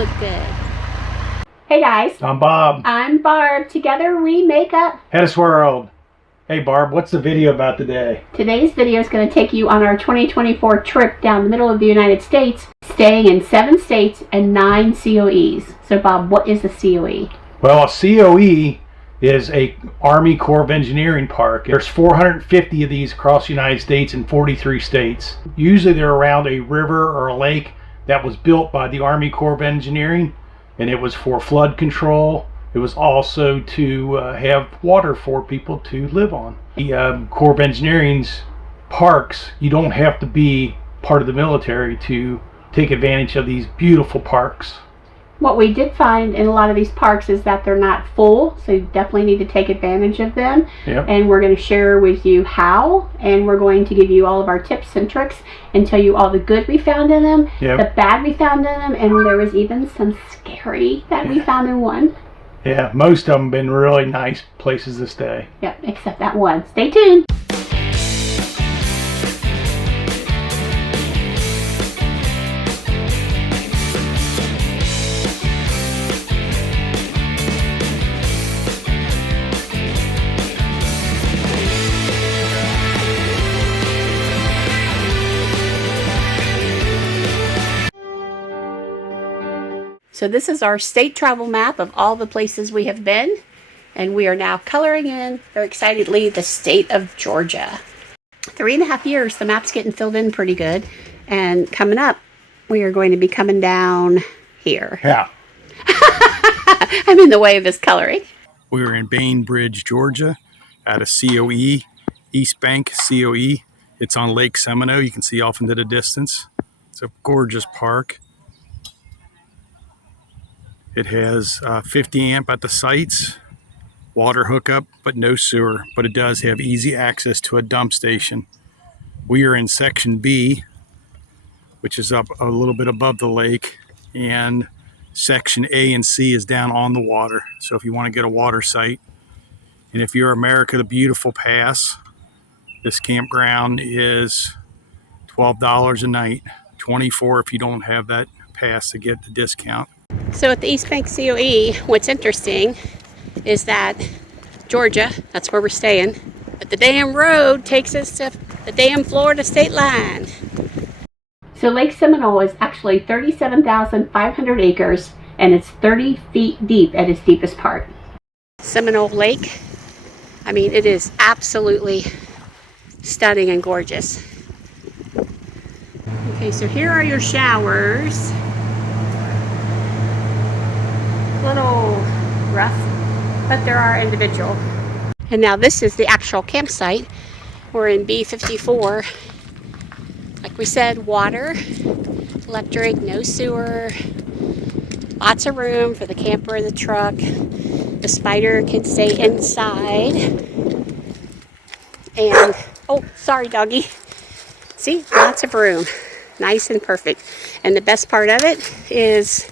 look good. Hey guys. I'm Bob. I'm Barb. Together we make up HetteshWorld. Hey Barb, what's the video about today? Today's video is going to take you on our 2024 trip down the middle of the United States, staying in 7 states and 9 COEs. So Bob, what is a COE? Well, a COE is a Army Corps of Engineering park. There's 450 of these across the United States in 43 states. Usually they're around a river or a lake that was built by the Army Corps of Engineering, and it was for flood control. It was also to have water for people to live on. The Corps of Engineering's parks, you don't have to be part of the military to take advantage of these beautiful parks. What we did find in a lot of these parks is that they're not full, so you definitely need to take advantage of them. Yep. And we're going to share with you how, and we're going to give you all of our tips and tricks and tell you all the good we found in them, Yep. the bad we found in them, and there was even some scary that we found in one. Yeah, most of them have been really nice places to stay. Yep, except that one. Stay tuned. So this is our state travel map of all the places we have been, and we are now coloring in, very excitedly, the state of Georgia. 3.5 years, the map's getting filled in pretty good, and coming up, we are going to be coming down here. Yeah. I'm in the way of this coloring. We were in Bainbridge, Georgia, at a COE, East Bank COE. It's on Lake Seminole. You can see off into the distance. It's a gorgeous park. It has 50 amp at the sites, water hookup, but no sewer. But it does have easy access to a dump station. We are in Section B, which is up a little bit above the lake, and Section A and C is down on the water. So if you want to get a water site, and if you're America the Beautiful Pass, this campground is $12 a night, $24 if you don't have that pass to get the discount. So at the East Bank COE, what's interesting is that Georgia, that's where we're staying, but the damn road takes us to the damn Florida state line. So Lake Seminole is actually 37,500 acres, and it's 30 feet deep at its deepest part. Seminole Lake, I mean, it is absolutely stunning and gorgeous. Okay, so here are your showers. Little rough, but there are individual. And now this is the actual campsite. We're in B54. Like we said, water, electric, no sewer, lots of room for the camper and the truck. The spider can stay inside. And, oh, sorry doggy. See, lots of room. Nice and perfect. And the best part of it is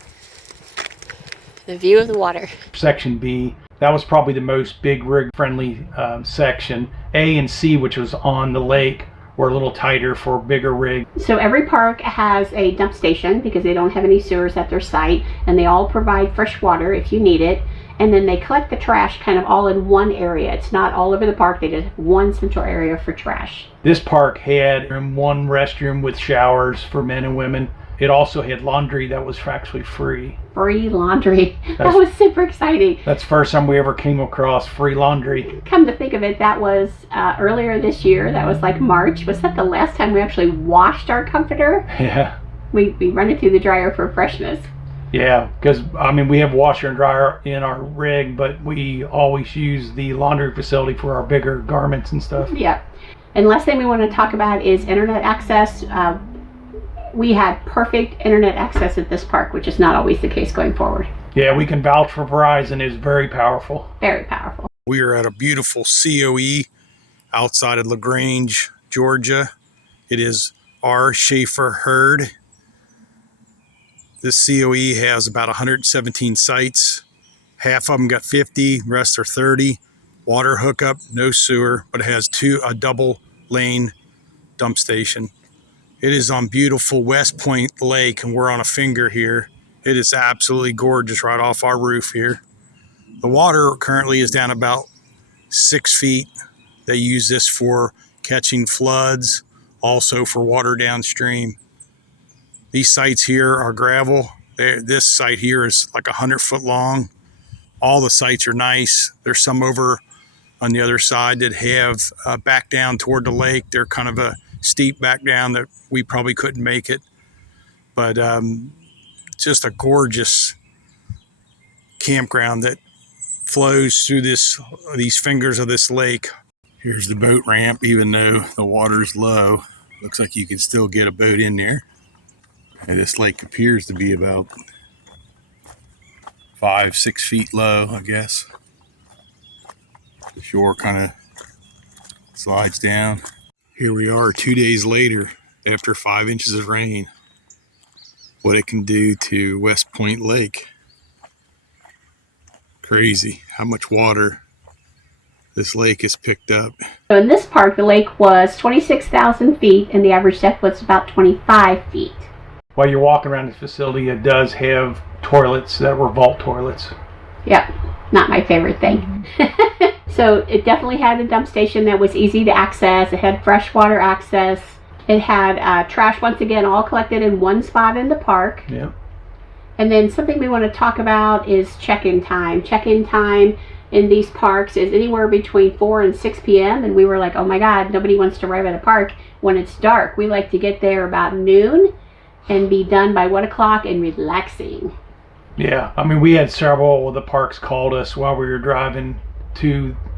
the view of the water. Section B, that was probably the most big rig friendly section. A and C, which was on the lake, were a little tighter for bigger rig. So every park has a dump station because they don't have any sewers at their site, and they all provide fresh water if you need it. And then they collect the trash kind of all in one area. It's not all over the park. They just have one central area for trash. This park had one restroom with showers for men and women. It also had laundry that was actually free. Free laundry. That was super exciting. That's the first time we ever came across free laundry. Come to think of it, that was earlier this year. That was like March. Was that the last time we actually washed our comforter? Yeah. We run it through the dryer for freshness. Yeah, because I mean we have washer and dryer in our rig, but we always use the laundry facility for our bigger garments and stuff. Yeah. And last thing we want to talk about is internet access. We had perfect internet access at this park, which is not always the case going forward. Yeah, we can vouch for Verizon. It's very powerful. Very powerful. We are at a beautiful COE outside of LaGrange, Georgia. It is our Shaefer herd. This COE has about 117 sites. Half of them got 50, the rest are 30. Water hookup, no sewer, but it has a double lane dump station. It is on beautiful West Point Lake, and we're on a finger here. It is absolutely gorgeous right off our roof here. The water currently is down about 6 feet. They use this for catching floods, also for water downstream. These sites here are gravel. This site here is like 100 foot long. All the sites are nice. There's some over on the other side that have back down toward the lake. They're kind of a steep back down that we probably couldn't make it. But just a gorgeous campground that flows through these fingers of this lake. Here's the boat ramp. Even though the water's low, looks like you can still get a boat in there. And this lake appears to be about 5-6 feet low, I guess. The shore kind of slides down. Here we are 2 days later after 5 inches of rain. What it can do to West Point Lake. Crazy how much water this lake has picked up. So in this park, the lake was 26,000 feet and the average depth was about 25 feet. While you're walking around the facility, it does have toilets that were vault toilets. Yep, not my favorite thing. So it definitely had a dump station that was easy to access. It had freshwater access. It had trash, once again, all collected in one spot in the park. Yeah. And then something we want to talk about is check-in time. Check-in time in these parks is anywhere between 4 and 6 p.m. And we were like, oh my God, nobody wants to arrive at a park when it's dark. We like to get there about noon and be done by 1 o'clock and relaxing. Yeah, I mean, we had several of the parks called us while we were driving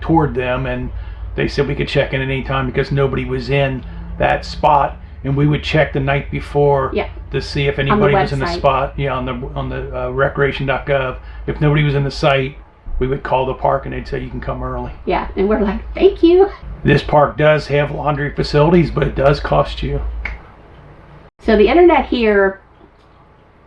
toward them, and they said we could check in at any time because nobody was in that spot, and we would check the night before to see if anybody was in the spot. Yeah, on the recreation.gov. If nobody was in the site, we would call the park and they'd say you can come early. Yeah, and we're like, thank you. This park does have laundry facilities, but it does cost you. So the internet here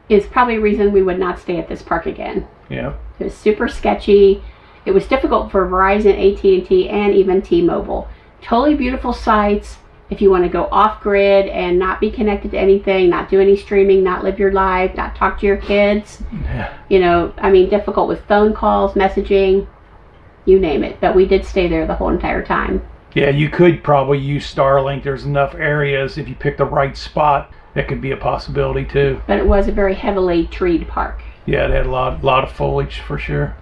is probably a reason we would not stay at this park again. Yeah. It was super sketchy. It was difficult for Verizon, AT&T, and even T-Mobile. Totally beautiful sites. If you want to go off-grid and not be connected to anything, not do any streaming, not live your life, not talk to your kids. Yeah. You know, I mean, difficult with phone calls, messaging, you name it. But we did stay there the whole entire time. Yeah, you could probably use Starlink. There's enough areas, if you pick the right spot, that could be a possibility too. But it was a very heavily treed park. Yeah, it had a lot of foliage for sure.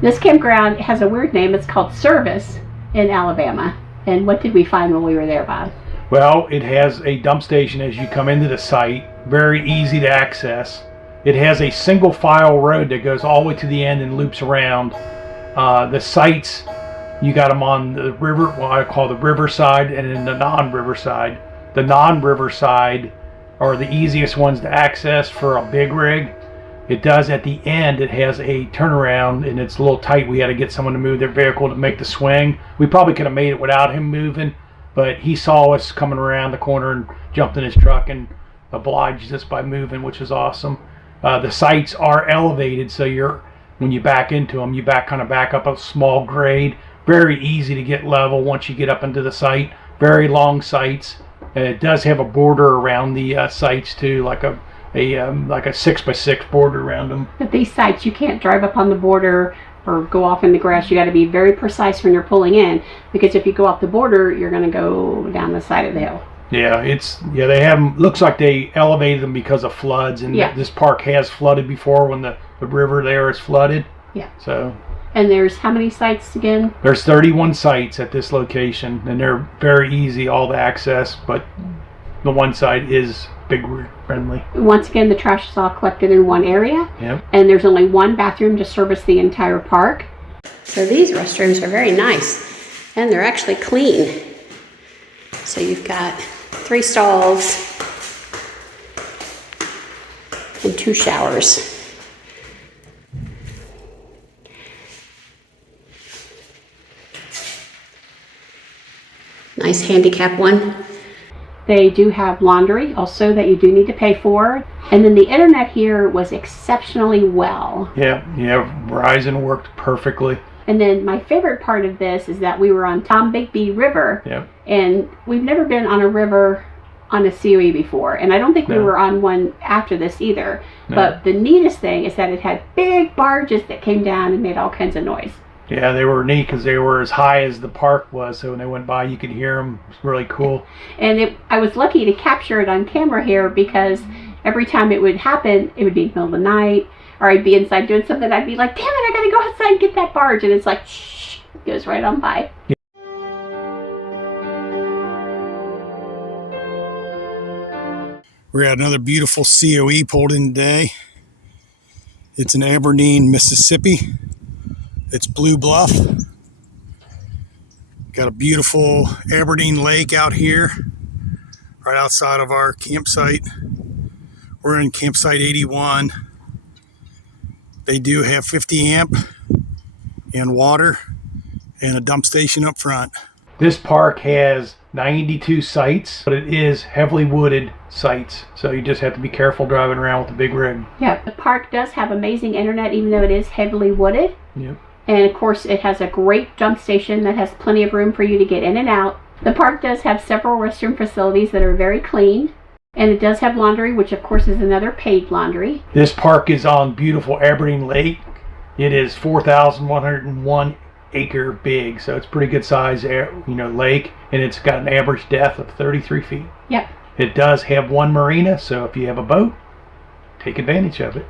This campground has a weird name. It's called Service in Alabama. And what did we find when we were there, Bob? Well, it has a dump station as you come into the site. Very easy to access. It has a single file road that goes all the way to the end and loops around. The sites, you got them on the river, what I call the river side, and then the non-river side. The non-river side are the easiest ones to access for a big rig. It does at the end, it has a turnaround and it's a little tight. We had to get someone to move their vehicle to make the swing. We probably could have made it without him moving, but he saw us coming around the corner and jumped in his truck and obliged us by moving, which is awesome. The sites are elevated, so when you back into them, you kind of back up a small grade. Very easy to get level once you get up into the site. Very long sites. And it does have a border around the sites too, like a 6x6 border around them. But these sites, you can't drive up on the border or go off in the grass. You got to be very precise when you're pulling in, because if you go off the border, you're going to go down the side of the hill. Yeah, they have them. Looks like they elevated them because of floods, and this park has flooded before when the river there is flooded. Yeah. So. And there's how many sites again? There's 31 sites at this location, and they're very easy all to access, but the one site is big friendly. Once again, the trash is all collected in one area. Yep. And there's only one bathroom to service the entire park. So these restrooms are very nice, and they're actually clean. So you've got 3 stalls and 2 showers. Nice handicap one. They do have laundry also that you do need to pay for. And then the internet here was exceptionally well. Yeah, Verizon worked perfectly. And then my favorite part of this is that we were on Tombigbee River. Yep. And we've never been on a river on a COE before. And I don't think we were on one after this either. No. But the neatest thing is that it had big barges that came down and made all kinds of noise. Yeah, they were neat because they were as high as the park was. So when they went by, you could hear them. It was really cool. And I was lucky to capture it on camera here because every time it would happen, it would be in the middle of the night. Or I'd be inside doing something. I'd be like, damn it, I got to go outside and get that barge. And it's like, shh, it goes right on by. Yeah. We had another beautiful COE pulled in today. It's in Aberdeen, Mississippi. It's Blue Bluff. Got a beautiful Aberdeen lake out here, right outside of our campsite. We're in campsite 81. They do have 50 amp and water and a dump station up front. This park has 92 sites, but it is heavily wooded sites. So you just have to be careful driving around with the big rig. Yeah, the park does have amazing internet even though it is heavily wooded. Yep. And of course it has a great dump station that has plenty of room for you to get in and out. The park does have several restroom facilities that are very clean. And it does have laundry, which of course is another paid laundry. This park is on beautiful Aberdeen Lake. It is 4,101 acre big, so it's pretty good size, lake, and it's got an average depth of 33 feet. Yep. It does have one marina, so if you have a boat, take advantage of it.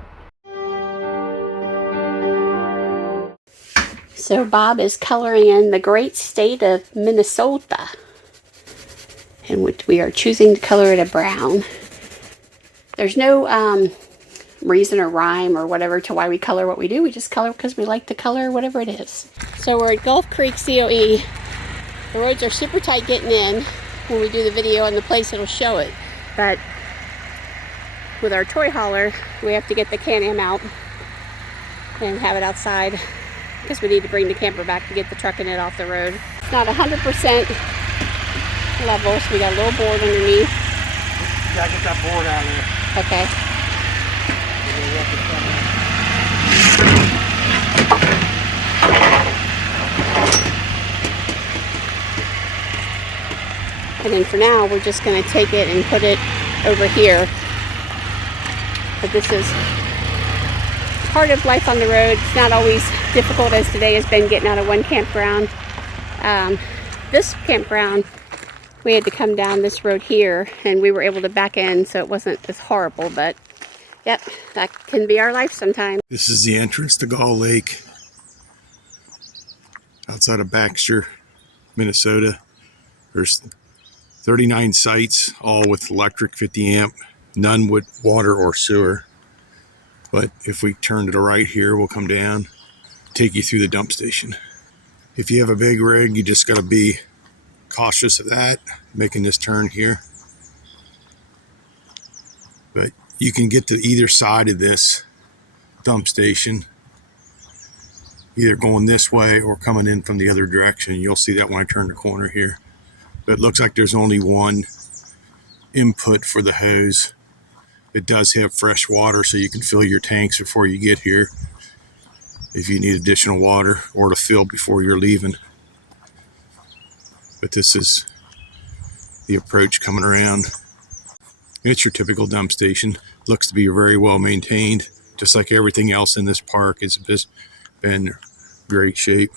So Bob is coloring in the great state of Minnesota, in which we are choosing to color it a brown. There's no reason or rhyme or whatever to why we color what we do. We just color because we like to color whatever it is. So we're at Gulf Creek COE. The roads are super tight getting in. When we do the video on the place, it'll show it. But with our toy hauler, we have to get the Can-Am out and have it outside because we need to bring the camper back to get the truck in it off the road. It's not 100% level, so we got a little board underneath. You gotta get that board out of there. Okay. And then for now, we're just going to take it and put it over here. But this is part of life on the road. It's not always difficult as today has been getting out of one campground. This campground, we had to come down this road here and we were able to back in, so it wasn't as horrible, but yep, that can be our life sometimes. This is the entrance to Gull Lake outside of Baxter, Minnesota. There's 39 sites, all with electric 50 amp, none with water or sewer. But if we turn to the right here, we'll come down, take you through the dump station. If you have a big rig, you just gotta be cautious of that, making this turn here. But you can get to either side of this dump station, either going this way or coming in from the other direction. You'll see that when I turn the corner here. But it looks like there's only one input for the hose. It does have fresh water, so you can fill your tanks before you get here if you need additional water or to fill before you're leaving. But this is the approach coming around. It's your typical dump station. Looks to be very well maintained, just like everything else in this park. It's been great shape.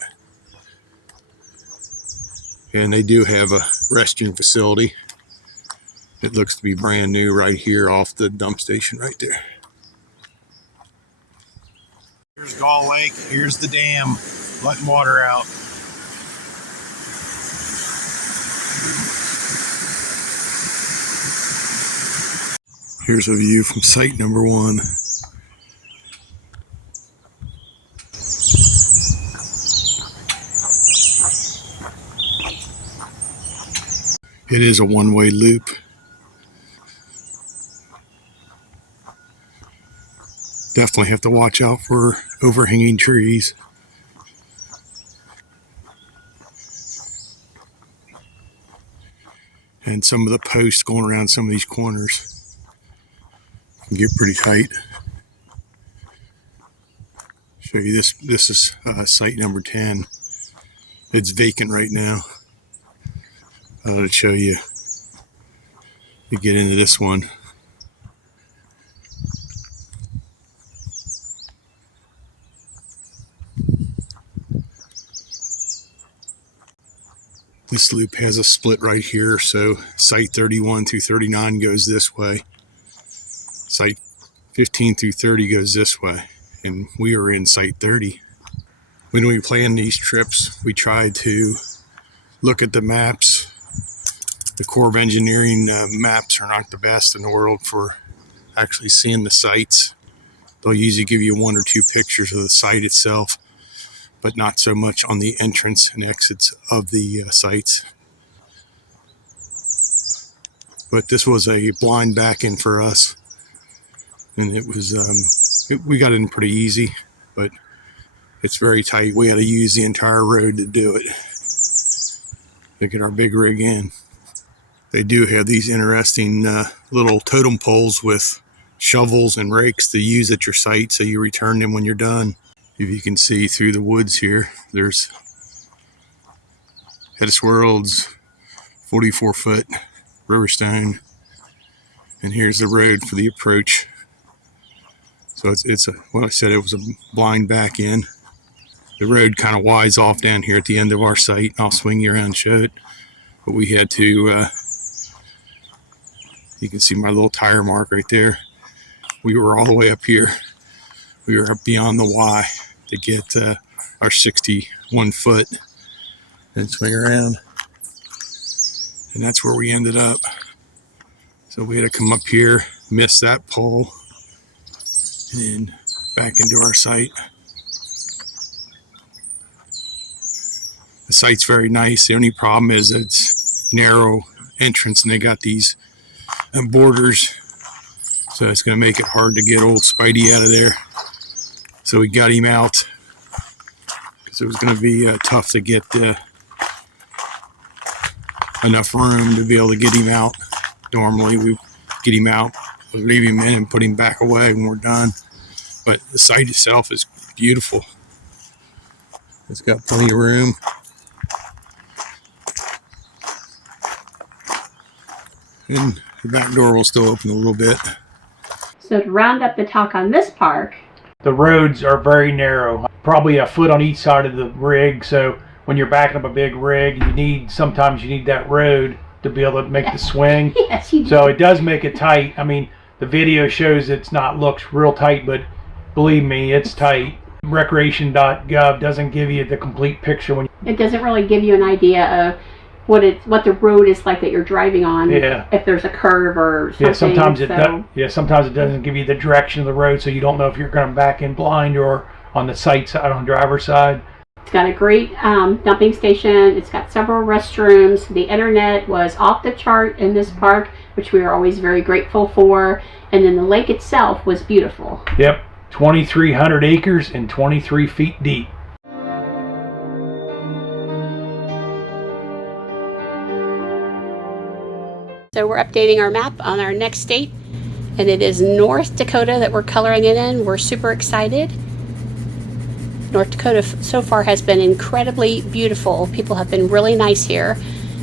And they do have a restroom facility. It looks to be brand new right here off the dump station right there. Here's Gull Lake. Here's the dam letting water out. Here's a view from site number 1. It is a one-way loop. Definitely have to watch out for overhanging trees. And some of the posts going around some of these corners. Get pretty tight. Show you this. This is site number 10. It's vacant right now. I'll show you. You get into this one. This loop has a split right here, so site 31 through 39 goes this way. Site 15 through 30 goes this way, and we are in site 30. When we plan these trips, we try to look at the maps. The Corps of Engineering maps are not the best in the world for actually seeing the sites. They'll usually give you 1 or 2 pictures of the site itself, but not so much on the entrance and exits of the sites. But this was a blind back in for us, and it was we got in pretty easy, but it's very tight. We had to use the entire road to do it to get our big rig in. They do have these interesting little totem poles with shovels and rakes to use at your site, so you return them when you're done. If you can see through the woods here, there's HetteshWorld's 44-foot Riverstone, and here's the road for the approach. So it's a, well, I said it was a blind back in. The road kind of wides off down here at the end of our site. I'll swing you around and show it. But we had to, you can see my little tire mark right there. We were all the way up here. We were up beyond the Y to get our 61 foot and swing around. And that's where we ended up. So we had to come up here, miss that pole, and back into our site. The site's very nice. The only problem is it's narrow entrance, and they got these borders, so it's going to make it hard to get old Spidey out of there. So we got him out because it was going to be tough to get enough room to be able to get him out. Normally we get him out, leave him in, and put him back away when we're done. But the site itself is beautiful. It's got plenty of room. And the back door will still open a little bit. So to round up the talk on this park, The roads are very narrow, probably a foot on each side of the rig. So when you're backing up a big rig, sometimes you need that road to be able to make the swing. yes, you do. So it does make it tight. I mean, the video shows looks real tight, but believe me, it's tight. Recreation.gov doesn't give you the complete picture when It doesn't really give you an idea of what the road is like that you're driving on. Yeah. If there's a curve or something. sometimes it doesn't give you the direction of the road, so you don't know if you're going to back in blind or on the site side, on the driver's side. It's got a great dumping station. It's got several restrooms. The internet was off the chart in this park, which we were always very grateful for. And then the lake itself was beautiful. Yep, 2,300 acres and 23 feet deep. So we're updating our map on our next state, and it is North Dakota that we're coloring it in. We're super excited. North Dakota so far has been incredibly beautiful. People have been really nice here,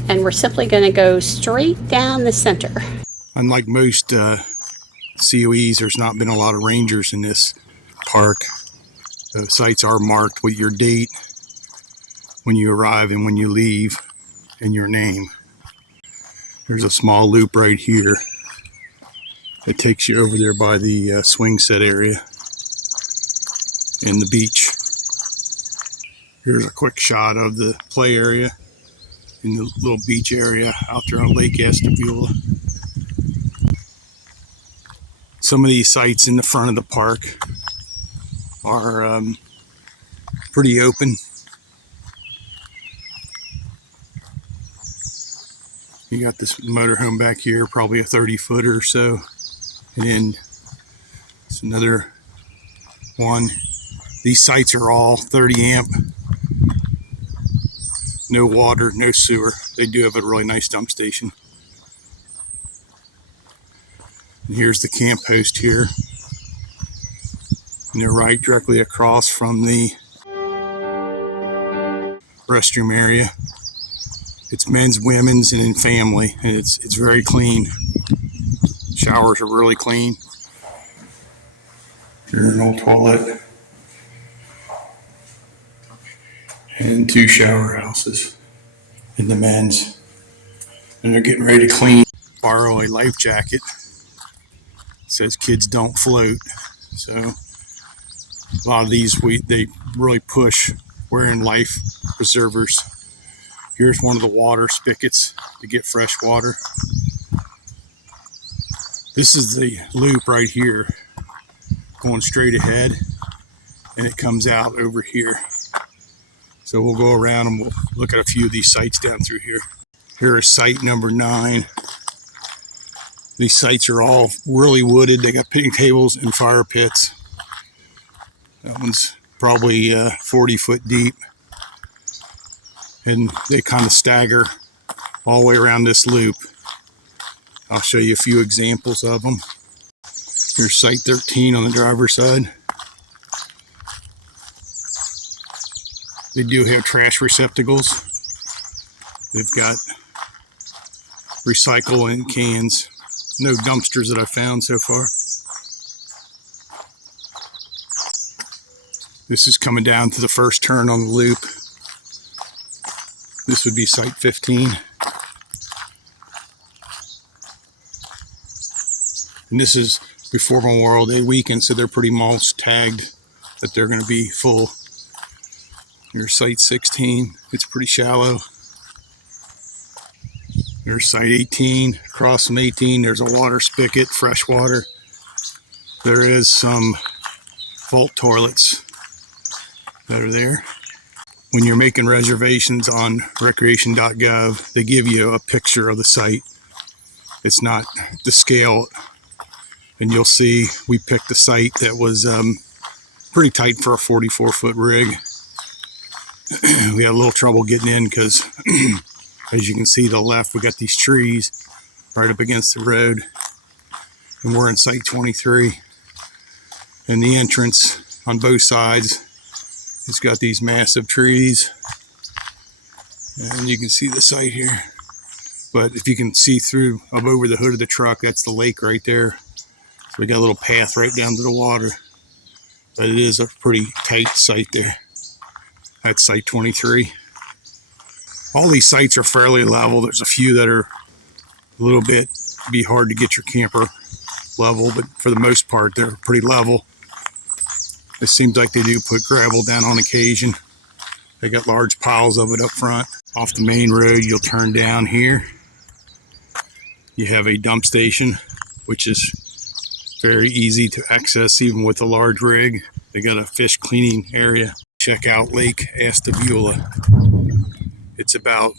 and we're simply going to go straight down the center. Unlike most COEs, there's not been a lot of rangers in this park. The sites are marked with your date when you arrive and when you leave, and your name. There's a small loop right here that takes you over there by the swing set area and the beach. Here's a quick shot of the play area in the little beach area out there on Lake Ashtabula. Some of these sites in the front of the park are pretty open. You got this motorhome back here, probably a 30-footer or so. And then it's another one. These sites are all 30 amp. No water, no sewer. They do have a really nice dump station. And here's the camp host here. And they're right directly across from the restroom area. It's men's, women's, and in family, and it's very clean. Showers are really clean. Urinal, toilet, and 2 shower houses in the men's. And they're getting ready to clean. Borrow a life jacket. It says kids don't float. So a lot of these they really push wearing life preservers. Here's one of the water spigots to get fresh water. This is the loop right here, going straight ahead, and it comes out over here. So we'll go around and we'll look at a few of these sites down through here. Here is site number 9. These sites are all really wooded. They got picnic tables and fire pits. That one's probably 40 foot deep. And they kind of stagger all the way around this loop. I'll show you a few examples of them. Here's site 13 on the driver's side. They do have trash receptacles. They've got recycle and cans. No dumpsters that I've found so far. This is coming down to the first turn on the loop. This would be site 15. And this is before Memorial Day weekend, so they're pretty mulch tagged that they're going to be full. Here's site 16. It's pretty shallow. There's site 18. Across from 18, there's a water spigot, fresh water. There is some vault toilets that are there. When you're making reservations on recreation.gov, they give you a picture of the site. It's not the scale. And you'll see we picked a site that was pretty tight for a 44-foot rig. We had a little trouble getting in because as you can see to the left, we got these trees right up against the road. And we're in site 23. And the entrance on both sides, it's got these massive trees. And you can see the site here. But if you can see through up over the hood of the truck, that's the lake right there. So we got a little path right down to the water. But it is a pretty tight site there. That's site 23. All these sites are fairly level. There's a few that are a little bit, be hard to get your camper level, but for the most part, they're pretty level. It seems like they do put gravel down on occasion. They got large piles of it up front. Off the main road, you'll turn down here. You have a dump station, which is very easy to access even with a large rig. They got a fish cleaning area. Check out Lake Astabula. It's about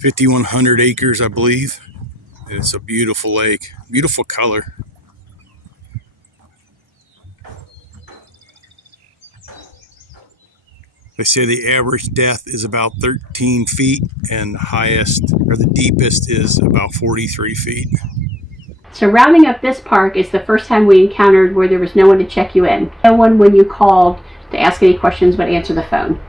5,100 acres, I believe. And it's a beautiful lake, beautiful color. They say the average depth is about 13 feet and the highest or the deepest is about 43 feet. So rounding up this park is the first time we encountered where there was no one to check you in. No one when you called to ask any questions would answer the phone.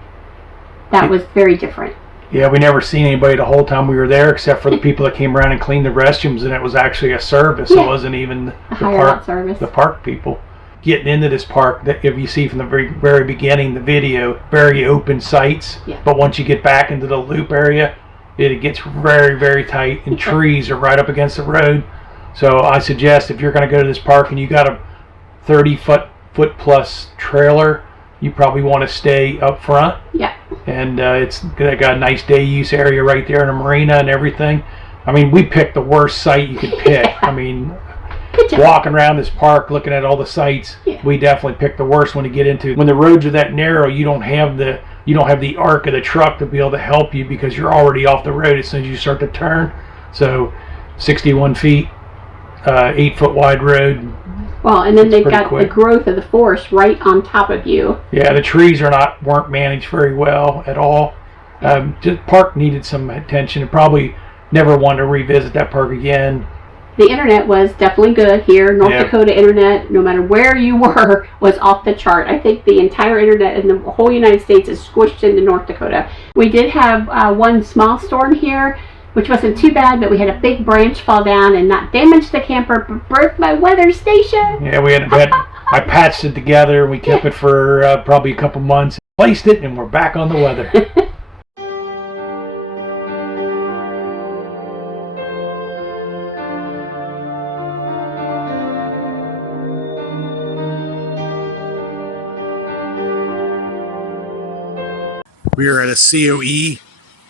That was very different. Yeah, we never seen anybody the whole time we were there except for the people that came around and cleaned the restrooms, and it was actually a service. Yeah. It wasn't even the park people. Getting into this park, that if you see from the very beginning, the video, very open sites. Yeah. But once you get back into the loop area, it gets very, very tight, and trees are right up against the road. So I suggest if you're going to go to this park and you got a 30-foot plus trailer, you probably want to stay up front. Yeah. And it's got a nice day use area right there and a marina and everything. I mean, we picked the worst site you could pick. Yeah. I mean, walking around this park looking at all the sites, we definitely picked the worst one to get into. When the roads are that narrow, you don't have the arc of the truck to be able to help you because you're already off the road as soon as you start to turn. So 61 feet, 8-foot wide road. Well, and then they've got the growth of the forest right on top of you. Yeah, the trees weren't managed very well at all. The park needed some attention, and probably never want to revisit that park again. the internet was definitely good here. North Dakota internet, no matter where you were, was off the chart. I think the entire internet in the whole United States is squished into North Dakota. We did have one small storm here, which wasn't too bad, but we had a big branch fall down and not damage the camper, but broke my weather station. Yeah, I patched it together. We kept it for probably a couple months, placed it, and we're back on the weather. We are at a COE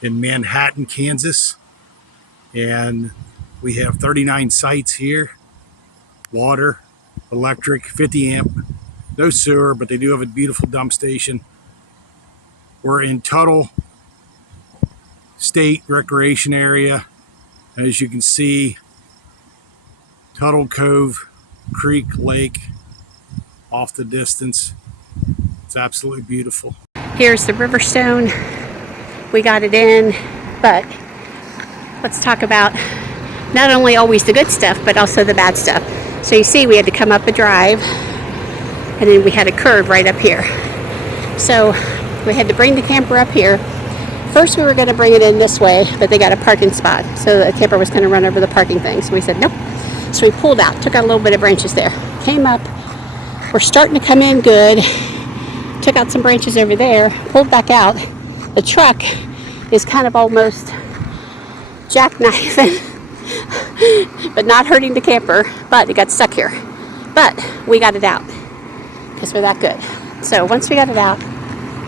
in Manhattan, Kansas, and we have 39 sites here. Water, electric, 50 amp, no sewer, but they do have a beautiful dump station. We're in Tuttle State Recreation Area. As you can see, Tuttle Cove, Creek, Lake, off the distance. It's absolutely beautiful. Here's the Riverstone. We got it in, but let's talk about not only always the good stuff, but also the bad stuff. So you see we had to come up a drive, and then we had a curve right up here. So we had to bring the camper up here. First we were going to bring it in this way, but they got a parking spot, so the camper was going to run over the parking thing. So we said nope. So we pulled out, took out a little bit of branches there, came up. We're starting to come in good. Took out some branches over there, pulled back out. The truck is kind of almost jackknifing, but not hurting the camper, but it got stuck here. But we got it out because we're that good. So once we got it out,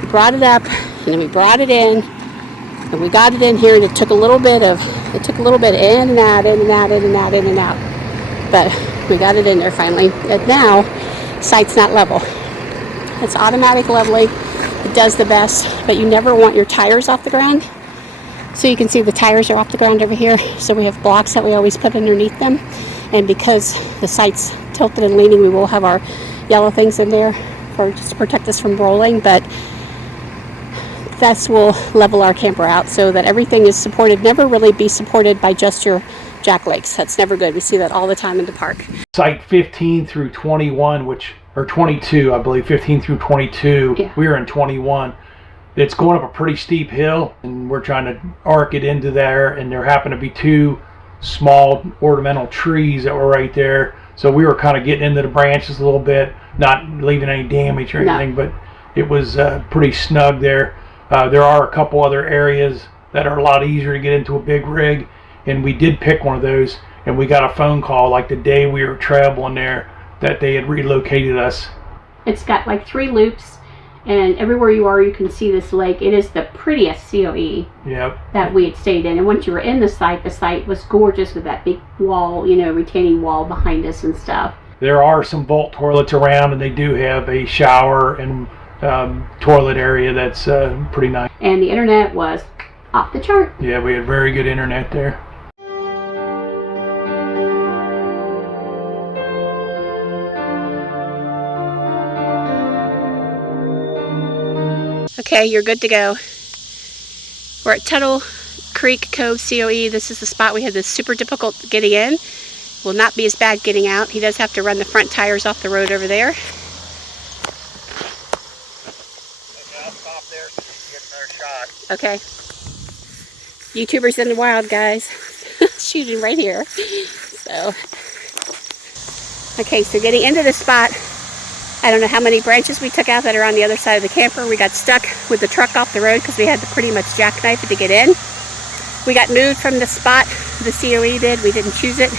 we brought it up, and then we brought it in, and we got it in here, and it took a little bit in and out, in and out, in and out, in and out. But we got it in there finally. And now, site's not level. It's automatic leveling. It does the best, but you never want your tires off the ground. So you can see the tires are off the ground over here. So we have blocks that we always put underneath them. And because the site's tilted and leaning, we will have our yellow things in there for just to protect us from rolling. But this will level our camper out so that everything is supported. Never really be supported by just your jack legs. That's never good. We see that all the time in the park. Site 15 through 21, or 22, I believe, 15 through 22. Yeah. We were in 21. It's going up a pretty steep hill, and we're trying to arc it into there, and there happened to be two small ornamental trees that were right there. So we were kind of getting into the branches a little bit, not leaving any damage or anything, but it was pretty snug there. There are a couple other areas that are a lot easier to get into a big rig, and we did pick one of those, and we got a phone call like the day we were traveling there that they had relocated us. It's got like 3 loops, and everywhere you are you can see this lake. It is the prettiest COE that we had stayed in, and once you were in the site was gorgeous with that big wall, you know, retaining wall behind us and stuff. There are some vault toilets around, and they do have a shower and toilet area that's pretty nice. And the internet was off the chart. Yeah, we had very good internet there. Okay, you're good to go. We're at Tuttle Creek Cove COE. This is the spot we had this super difficult getting in. Will not be as bad getting out. He does have to run the front tires off the road over there. Okay, I'll stop there so you can get another shot. Okay. YouTubers in the wild, guys. Shooting right here. So. Okay, so getting into this spot, I don't know how many branches we took out that are on the other side of the camper. We got stuck with the truck off the road because we had to pretty much jackknife it to get in. We got moved from the spot, the COE did. We didn't choose it.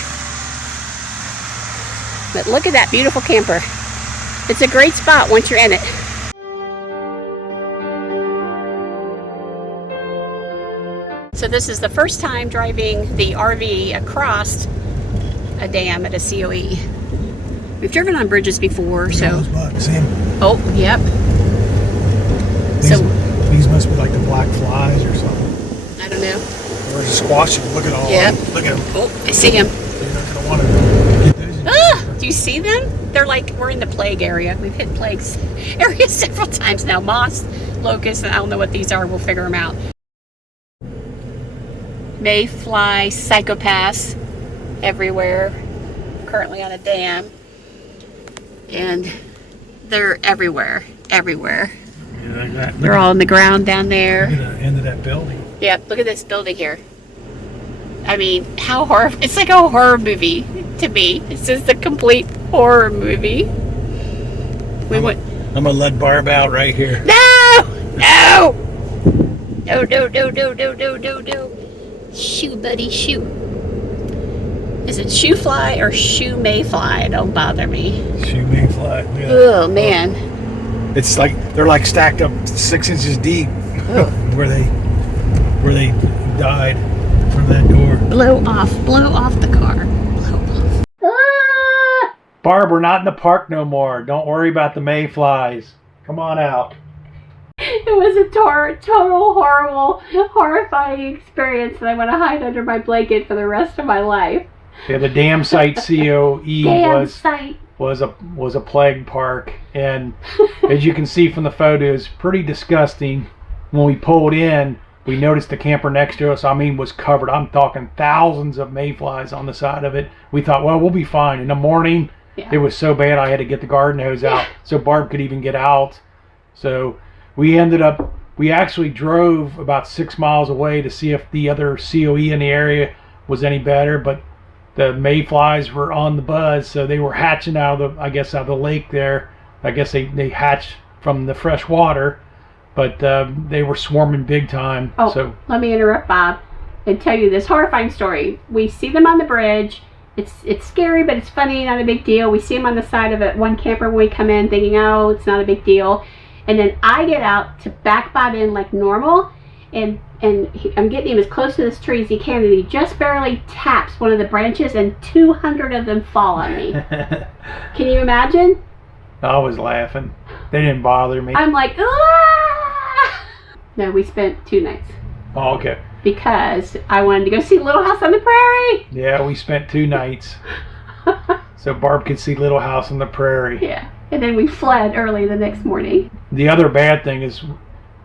But look at that beautiful camper. It's a great spot once you're in it. So this is the first time driving the RV across a dam at a COE. We've driven on bridges before, so. See them? Oh, yep. These must be like the black flies or something. I don't know. Or squash them. Look at all Yep. Look at them. Oh, I see them. You're not going to want to get those. Ah, do you see them? They're like, we're in the plague area. We've hit plagues area several times now. Moss, locusts, and I don't know what these are. We'll figure them out. Mayfly psychopaths. everywhere. Currently on a dam, and they're everywhere. Yeah, They're all on the ground down there. Look at the end of that building. Yeah, look at this building here. I mean, how horror! It's like a horror movie to me. It's just a complete horror movie. I'm gonna let Barb out right here. No! Shoo, buddy, shoo. Is it shoe fly or shoe may fly? Don't bother me. Shoe may fly. Yeah. Oh man. It's like they're like stacked up 6 inches deep where they died from that door. Blow off the car. Blow off. Ah! Barb, we're not in the park no more. Don't worry about the mayflies. Come on out. It was a total horrible, horrifying experience that I want to hide under my blanket for the rest of my life. Yeah, the Damsite COE was a plague park, and as you can see from the photos, pretty disgusting. When we pulled in, we noticed the camper next to us, was covered. I'm talking thousands of mayflies on the side of it. We thought, well, we'll be fine. In the morning, it was so bad I had to get the garden hose out so Barb could even get out. So we actually drove about 6 miles away to see if the other COE in the area was any better, but the mayflies were on the buzz, so they were hatching out of the lake there. I guess they hatched from the fresh water, but they were swarming big time. Oh, so let me interrupt, Bob, and tell you this horrifying story. We see them on the bridge. It's scary, but it's funny, not a big deal. We see them on the side of it, one camper when we come in, thinking, oh, it's not a big deal. And then I get out to back Bob in like normal, and I'm getting him as close to this tree as he can, and he just barely taps one of the branches, and 200 of them fall on me. Can you imagine? I was laughing. They didn't bother me. I'm like, ah! No, we spent 2 nights. Oh, okay. Because I wanted to go see Little House on the Prairie. Yeah, we spent 2 nights. So Barb could see Little House on the Prairie. Yeah. And then we fled early the next morning. The other bad thing is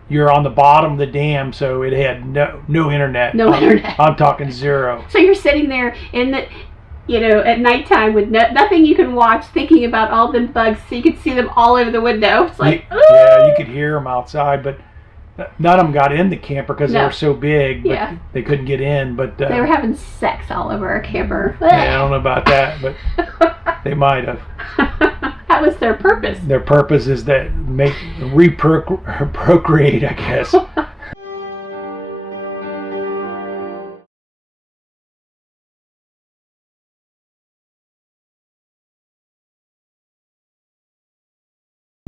you're on the bottom of the dam, so it had no internet. No internet. I'm talking zero. So you're sitting there in the, at nighttime with nothing you can watch, thinking about all the bugs, so you could see them all over the window. It's like, yeah, you could hear them outside, but none of them got in the camper because they were so big. But they couldn't get in. But they were having sex all over our camper. Yeah, I don't know about that, but they might have. That was their purpose. Their purpose is that procreate, I guess.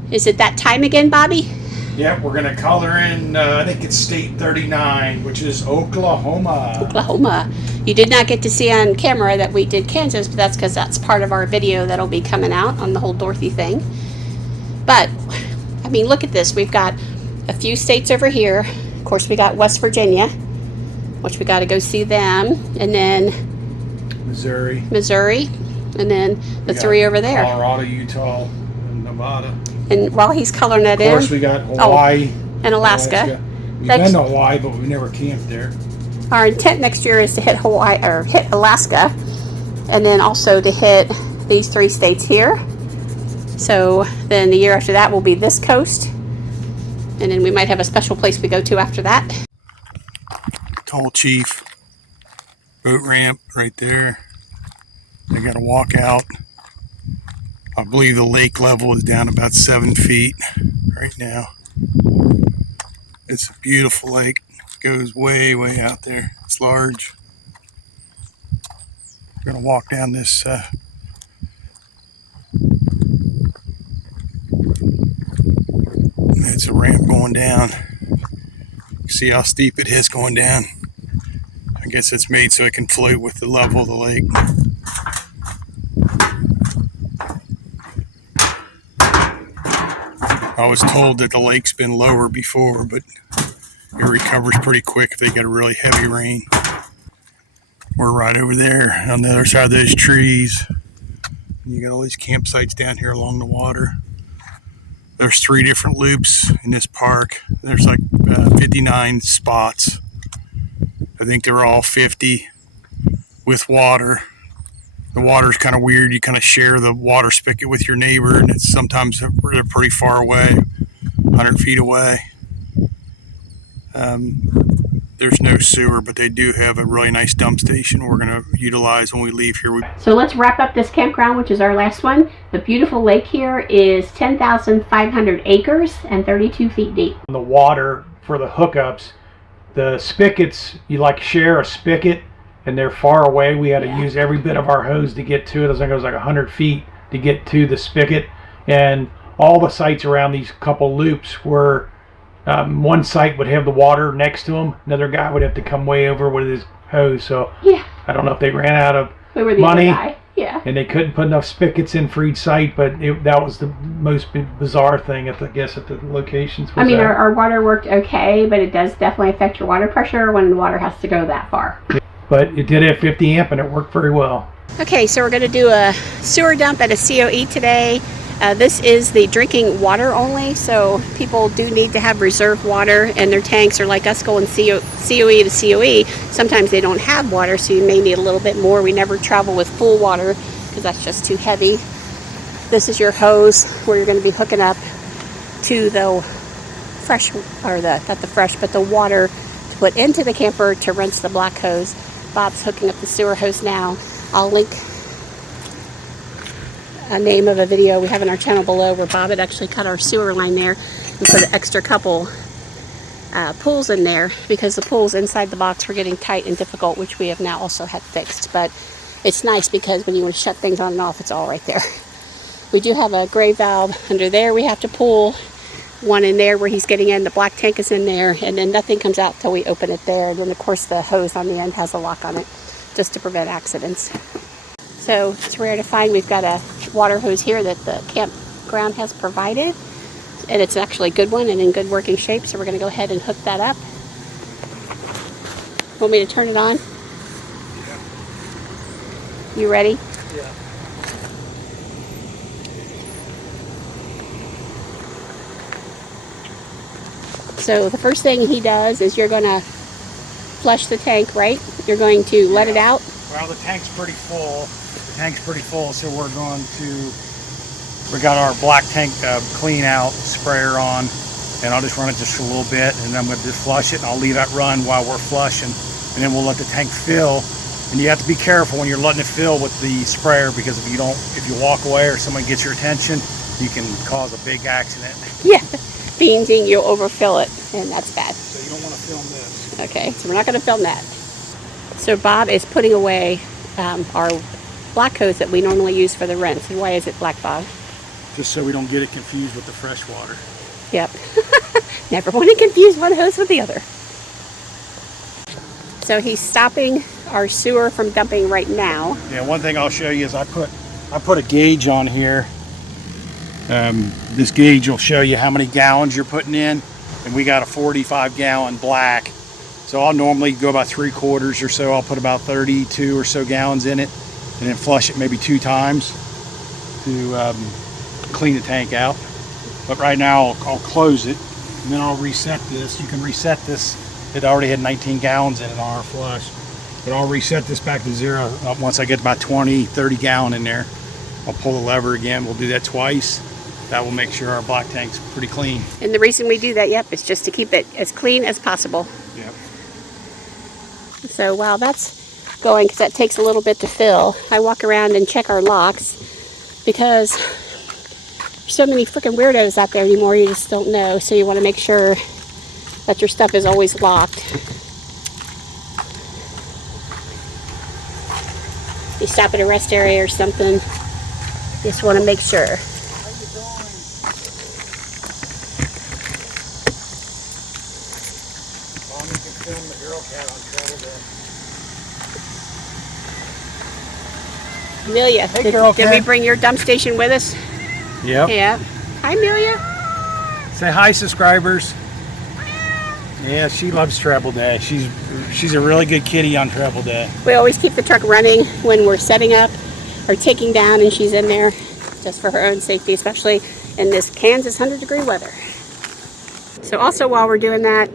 Is it that time again, Bobby? Yeah, we're going to color in, I think it's State 39, which is Oklahoma. Oklahoma. You did not get to see on camera that we did Kansas, but that's because that's part of our video that'll be coming out on the whole Dorothy thing. But, I mean, look at this. We've got a few states over here. Of course, we got West Virginia, which we got to go see them. And then Missouri. And then the 3 over there. Colorado, Utah, and Nevada. And while he's coloring that in, of course, we got Hawaii and Alaska. We've been to Hawaii, but we've never camped there. Our intent next year is to hit Hawaii or hit Alaska, and then also to hit these 3 states here. So then the year after that will be this coast, and then we might have a special place we go to after that. Toll Chief boat ramp right there. They got to walk out. I believe the lake level is down about 7 feet right now. It's a beautiful lake. It goes way, way out there. It's large. We're going to walk down this it's a ramp going down. See how steep it is going down. I guess it's made so it can float with the level of the lake. I was told that the lake's been lower before, but it recovers pretty quick if they get a really heavy rain. We're right over there on the other side of those trees. You got all these campsites down here along the water. There's 3 different loops in this park. There's like 59 spots. I think they're all 50 with water. The water's kind of weird. You kind of share the water spigot with your neighbor, and it's sometimes they're pretty far away, 100 feet away. There's no sewer, but they do have a really nice dump station we're going to utilize when we leave here. So let's wrap up this campground, which is our last one. The beautiful lake here is 10,500 acres and 32 feet deep. The water for the hookups, the spigots, you like share a spigot and they're far away. We had to use every bit of our hose to get to it. I think it was like 100 feet to get to the spigot. And all the sites around these couple loops were one site would have the water next to them. Another guy would have to come way over with his hose. So I don't know if they ran out of money. And they couldn't put enough spigots in for each site, but that was the most bizarre thing at the locations. I mean, our water worked okay, but it does definitely affect your water pressure when the water has to go that far. But it did have 50 amp and it worked very well. Okay, so we're going to do a sewer dump at a COE today. This is the drinking water only, so people do need to have reserve water, and their tanks are like us going COE to COE. Sometimes they don't have water, so you may need a little bit more. We never travel with full water because that's just too heavy. This is your hose where you're going to be hooking up to the fresh, or not the fresh, but the water to put into the camper to rinse the black hose. Bob's hooking up the sewer hose now. I'll link a name of a video we have in our channel below where Bob had actually cut our sewer line there and put an extra couple pulls in there because the pulls inside the box were getting tight and difficult, which we have now also had fixed. But it's nice because when you want to shut things on and off, it's all right there. We do have a gray valve under there we have to pull, one in there where he's getting in, the black tank is in there, and then nothing comes out till we open it there. And then of course the hose on the end has a lock on it just to prevent accidents. So it's rare to find. We've got a water hose here that the campground has provided, and it's actually a good one and in good working shape, so we're going to go ahead and hook that up. Want me to turn it on? Yeah. You ready? Yeah. So the first thing he does is you're going to flush the tank, right? You're going to let it out? Well, the tank's pretty full. So we got our black tank clean out sprayer on, and I'll just run it just for a little bit, and then I'm going to just flush it, and I'll leave that run while we're flushing, and then we'll let the tank fill. And you have to be careful when you're letting it fill with the sprayer, because if you walk away or someone gets your attention, you can cause a big accident. Yeah, beansing, you'll overfill it, and that's bad. So you don't want to film this. Okay, so we're not going to film that. So Bob is putting away our black hose that we normally use for the rinse. And why is it black, Bob? Just so we don't get it confused with the fresh water. Yep. Never want to confuse one hose with the other. So he's stopping our sewer from dumping right now. Yeah, one thing I'll show you is I put a gauge on here. This gauge will show you how many gallons you're putting in, and we got a 45-gallon black. So I'll normally go about 3/4 or so. I'll put about 32 or so gallons in it, and then flush it maybe 2 times to clean the tank out. But right now I'll close it, and then I'll reset this. You can reset this. It already had 19 gallons in it on our flush, but I'll reset this back to 0 once I get about 20-30 gallon in there. I'll pull the lever again. We'll do that twice. That will make sure our black tank's pretty clean. And the reason we do that, is just to keep it as clean as possible. Yep. So while that's going, because that takes a little bit to fill, I walk around and check our locks, because there's so many freaking weirdos out there anymore, you just don't know. So you want to make sure that your stuff is always locked. You stop at a rest area or something, you just want to make sure. Amelia, Hey, did we bring your dump station with us? Yep. Yeah. Hi, Amelia. Say hi, subscribers. Yeah, she loves Treble Day. She's a really good kitty on Treble Day. We always keep the truck running when we're setting up or taking down, and she's in there just for her own safety, especially in this Kansas 100-degree weather. So also while we're doing that,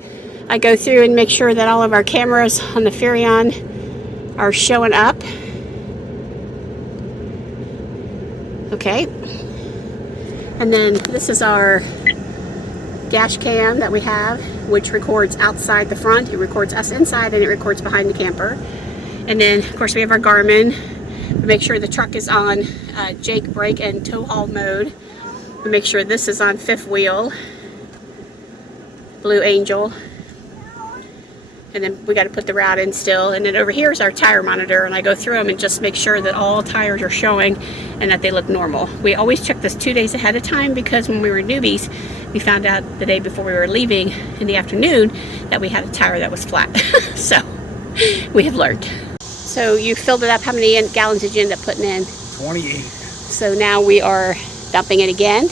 I go through and make sure that all of our cameras on the Furrion are showing up. Okay. And then this is our dash cam that we have, which records outside the front. It records us inside and it records behind the camper. And then of course we have our Garmin. We make sure the truck is on Jake brake and tow haul mode. We make sure this is on 5th wheel, Blue Angel. And then we got to put the route in still. And then over here is our tire monitor, and I go through them and just make sure that all tires are showing and that they look normal. We always check this 2 days ahead of time, because when we were newbies, we found out the day before we were leaving in the afternoon that we had a tire that was flat. So we have learned. So you filled it up. How many gallons did you end up putting in? 28. So now we are dumping it again.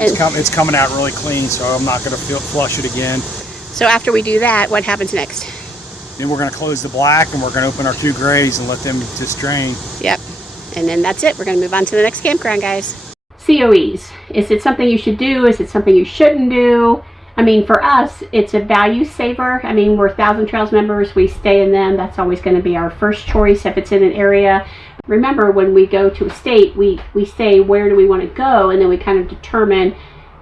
It's coming out really clean, so I'm not going to flush it again. So after we do that, what happens next? Then we're going to close the black, and we're going to open our 2 grays and let them just drain. Yep. And then that's it. We're going to move on to the next campground, guys. COEs. Is it something you should do? Is it something you shouldn't do? I mean, for us, it's a value saver. I mean, we're 1,000 Trails members. We stay in them. That's always going to be our first choice if it's in an area. Remember, when we go to a state, we say, where do we want to go? And then we kind of determine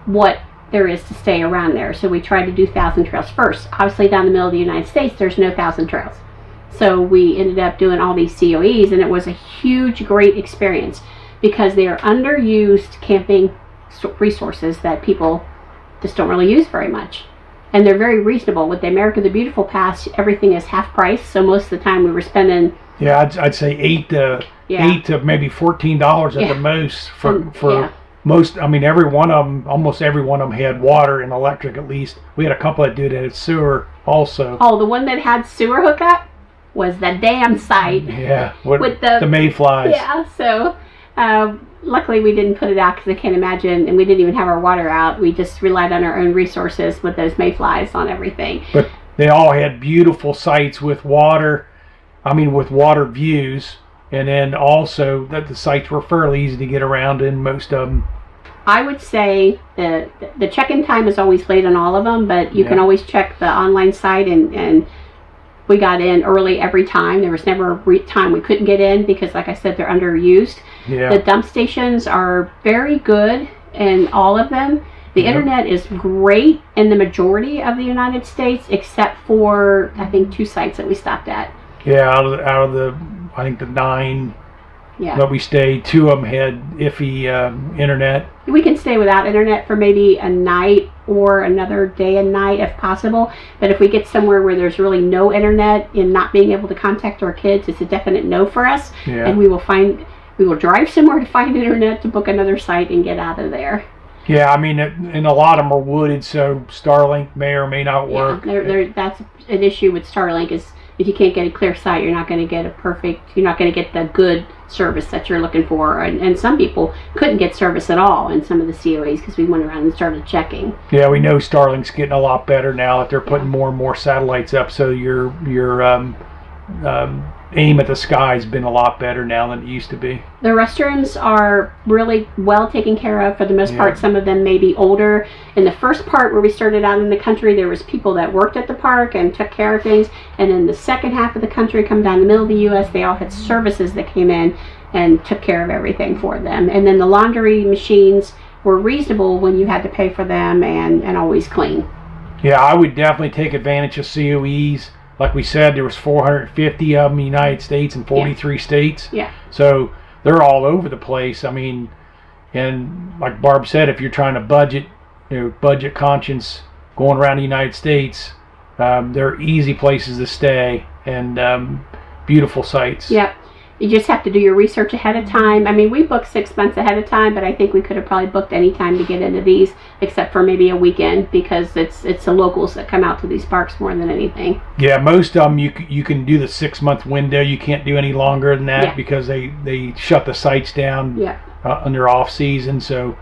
what there is to stay around there. So we try to do 1,000 Trails first. Obviously, down the middle of the United States, there's no 1,000 Trails. So we ended up doing all these COEs, and it was a huge, great experience, because they are underused camping resources that people just don't really use very much. And they're very reasonable. With the America the Beautiful Pass, everything is half price. So most of the time we were spending... Yeah, I'd say $8 to maybe $14 at the most for most. I mean, every one of them, almost every one of them had water and electric at least. We had a couple that did it sewer also. Oh, the one that had sewer hookup was the Damsite. Yeah, with the mayflies. Yeah, so luckily we didn't put it out, because I can't imagine, and we didn't even have our water out. We just relied on our own resources with those mayflies on everything. But they all had beautiful sites with water. I mean, with water views, and then also that the sites were fairly easy to get around in most of them. I would say the check-in time is always late on all of them, but you can always check the online site, and we got in early every time. There was never a time we couldn't get in, because, like I said, they're underused. Yeah. The dump stations are very good in all of them. The internet is great in the majority of the United States, except for, I think, 2 sites that we stopped at. Yeah, out of the I think the 9 that we stayed, 2 of them had iffy internet. We can stay without internet for maybe a night or another day and night if possible. But if we get somewhere where there's really no internet and not being able to contact our kids, it's a definite no for us. Yeah. And we will drive somewhere to find internet, to book another site and get out of there. Yeah, I mean, and a lot of them are wooded, so Starlink may or may not work. Yeah, that's an issue with Starlink, is if you can't get a clear site, you're not going to get you're not going to get the good service that you're looking for. And some people couldn't get service at all in some of the COEs, because we went around and started checking. Yeah, we know Starlink's getting a lot better now that they're putting more and more satellites up, so your aim at the sky has been a lot better now than it used to be. The restrooms are really well taken care of for the most part. Some of them may be older. In the first part where we started out in the country, there was people that worked at the park and took care of things. And in the second half of the country, come down the middle of the U.S., they all had services that came in and took care of everything for them. And then the laundry machines were reasonable when you had to pay for them, and always clean. Yeah, I would definitely take advantage of COEs. Like we said, there was 450 of them in the United States and 43 states. Yeah. So they're all over the place. I mean, and like Barb said, if you're trying to budget conscious going around the United States, they're easy places to stay and beautiful sites. Yep. You just have to do your research ahead of time. I mean, we booked 6 months ahead of time, but I think we could have probably booked any time to get into these, except for maybe a weekend, because it's the locals that come out to these parks more than anything. Yeah, most of them you can do the 6 month window. You can't do any longer than that because they shut the sites down under off season. So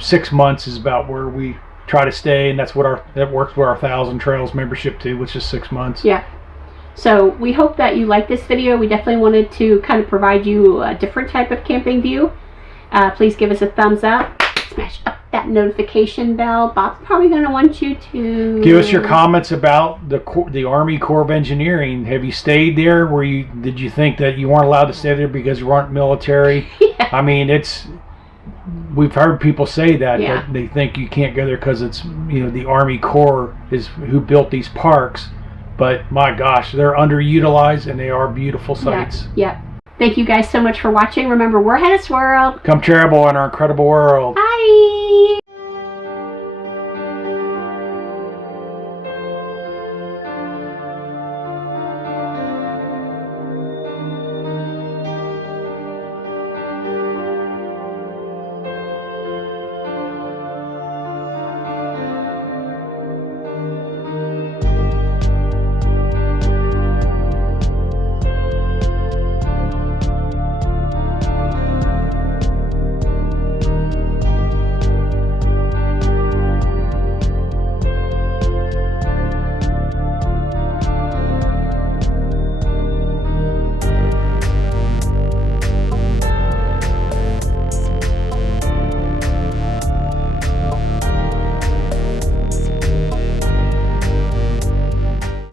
6 months is about where we try to stay, and that works with our 1,000 Trails membership too, which is 6 months. Yeah. So we hope that you like this video. We definitely wanted to kind of provide you a different type of camping view. Please give us a thumbs up. Smash up that notification bell. Bob's probably going to want you to... Give us your comments about the Army Corps of Engineering. Have you stayed there? Did you think that you weren't allowed to stay there because you weren't military? I mean, we've heard people say that, Yeah. that they think you can't go there because it's, the Army Corps is who built these parks. But my gosh, they're underutilized and they are beautiful sites. Yep. Thank you guys so much for watching. Remember, we're HetteshWorld. Come travel in our incredible world. Bye.